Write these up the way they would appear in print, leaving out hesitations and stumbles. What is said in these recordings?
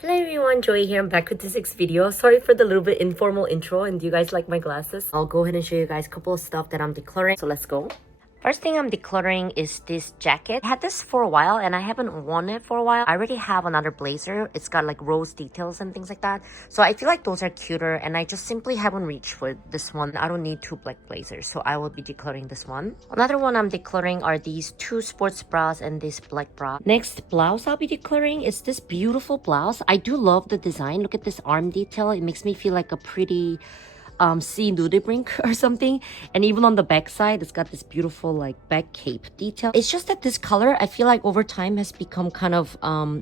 Hello everyone, Joy here. I'm back with this next video. Sorry for the little bit informal intro, and do you guys like my glasses? I'll go ahead and show you guys a couple of stuff that I'm decluttering. So let's go. First thing I'm decluttering is this jacket. I had this for a while and I haven't worn it for a while. I already have another blazer. It's got like rose details and things like that. So I feel like those are cuter and I just simply haven't reached for this one. I don't need two black blazers, so I will be decluttering this one. Another one I'm decluttering are these two sports bras and this black bra. Next blouse I'll be decluttering is this beautiful blouse. I do love the design. Look at this arm detail. It makes me feel like a pretty sea nudibranch or something. And even on the back side, it's got this beautiful like back cape detail. It's just that this color, I feel like over time has become kind of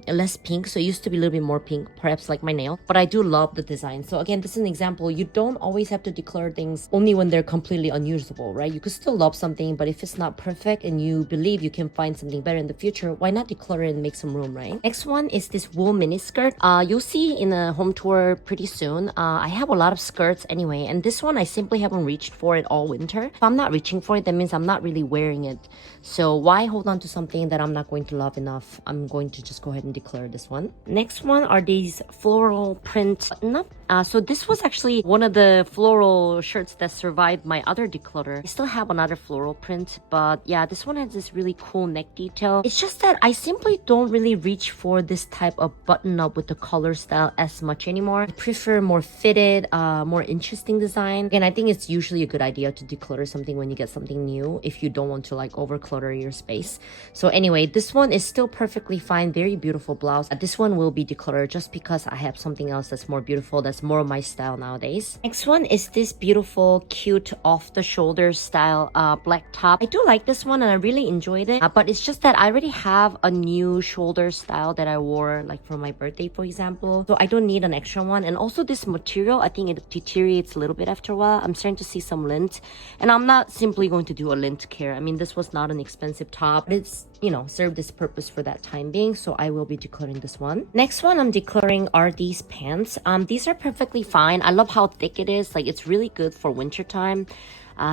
less pink. So it used to be a little bit more pink, perhaps like my nail. But I do love the design. So again, this is an example. You don't always have to declutter things only when they're completely unusable, right? You could still love something, but if it's not perfect and you believe you can find something better in the future, why not declutter it and make some room, right? Next one is this wool mini skirt. You'll see in a home tour pretty soon. I have a lot of skirts anyway. And this one, I simply haven't reached for it all winter. If I'm not reaching for it, that means I'm not really wearing it. So why hold on to something that I'm not going to love enough? I'm going to just go ahead and declare this one. Next one are these floral print button-up. So this was actually one of the floral shirts that survived my other declutter. I still have another floral print, but yeah, this one has this really cool neck detail. It's just that I simply don't really reach for this type of button-up with the color style as much anymore. I prefer more fitted, more interesting design. Again, I think it's usually a good idea to declutter something when you get something new if you don't want to like overclutter your space. So anyway, this one is still perfectly fine. Very beautiful blouse. This one will be decluttered just because I have something else that's more beautiful, that's more of my style nowadays. Next one is this beautiful, cute, off-the-shoulder style black top. I do like this one and I really enjoyed it, but it's just that I already have a new shoulder style that I wore like for my birthday, for example. So I don't need an extra one. And also this material, I think it deteriorates a little bit after a while. I'm starting to see some lint, and I'm not simply going to do a lint care. I mean, this was not an expensive top, but it's, you know, served its purpose for that time being, so I will be decluttering this one. Next one I'm decluttering are these pants. These are perfectly fine. I love how thick it is. Like, it's really good for winter time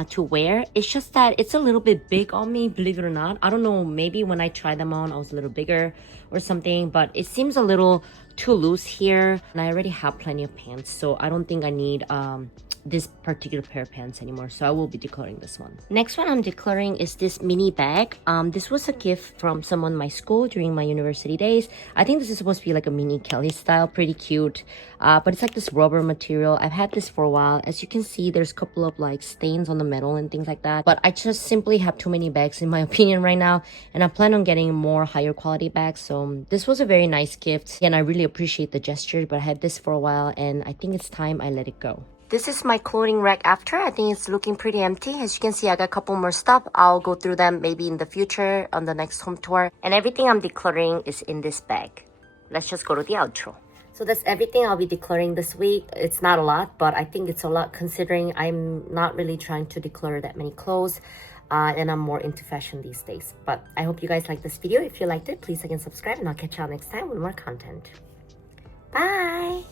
to wear. It's just that it's a little bit big on me, believe it or not. I don't know, maybe when I tried them on I was a little bigger or something, but it seems a little too loose here, and I already have plenty of pants, so I don't think I need this particular pair of pants anymore, so I will be decluttering this one. Next one I'm decluttering is this mini bag. This was a gift from someone in my school during my university days. I think this is supposed to be like a mini Kelly style, pretty cute, but it's like this rubber material. I've had this for a while. As you can see, there's a couple of like stains on the metal and things like that, but I just simply have too many bags in my opinion right now, and I plan on getting more higher quality bags. So this was a very nice gift and I really appreciate the gesture, but I had this for a while and I think it's time I let it go. This is my clothing rack after. I think it's looking pretty empty. As you can see, I got a couple more stuff. I'll go through them maybe in the future on the next home tour. And everything I'm decluttering is in this bag. Let's just go to the outro. So that's everything I'll be decluttering this week. It's not a lot, but I think it's a lot considering I'm not really trying to declutter that many clothes. And I'm more into fashion these days. But I hope you guys liked this video. If you liked it, please like and subscribe, and I'll catch y'all next time with more content. Bye!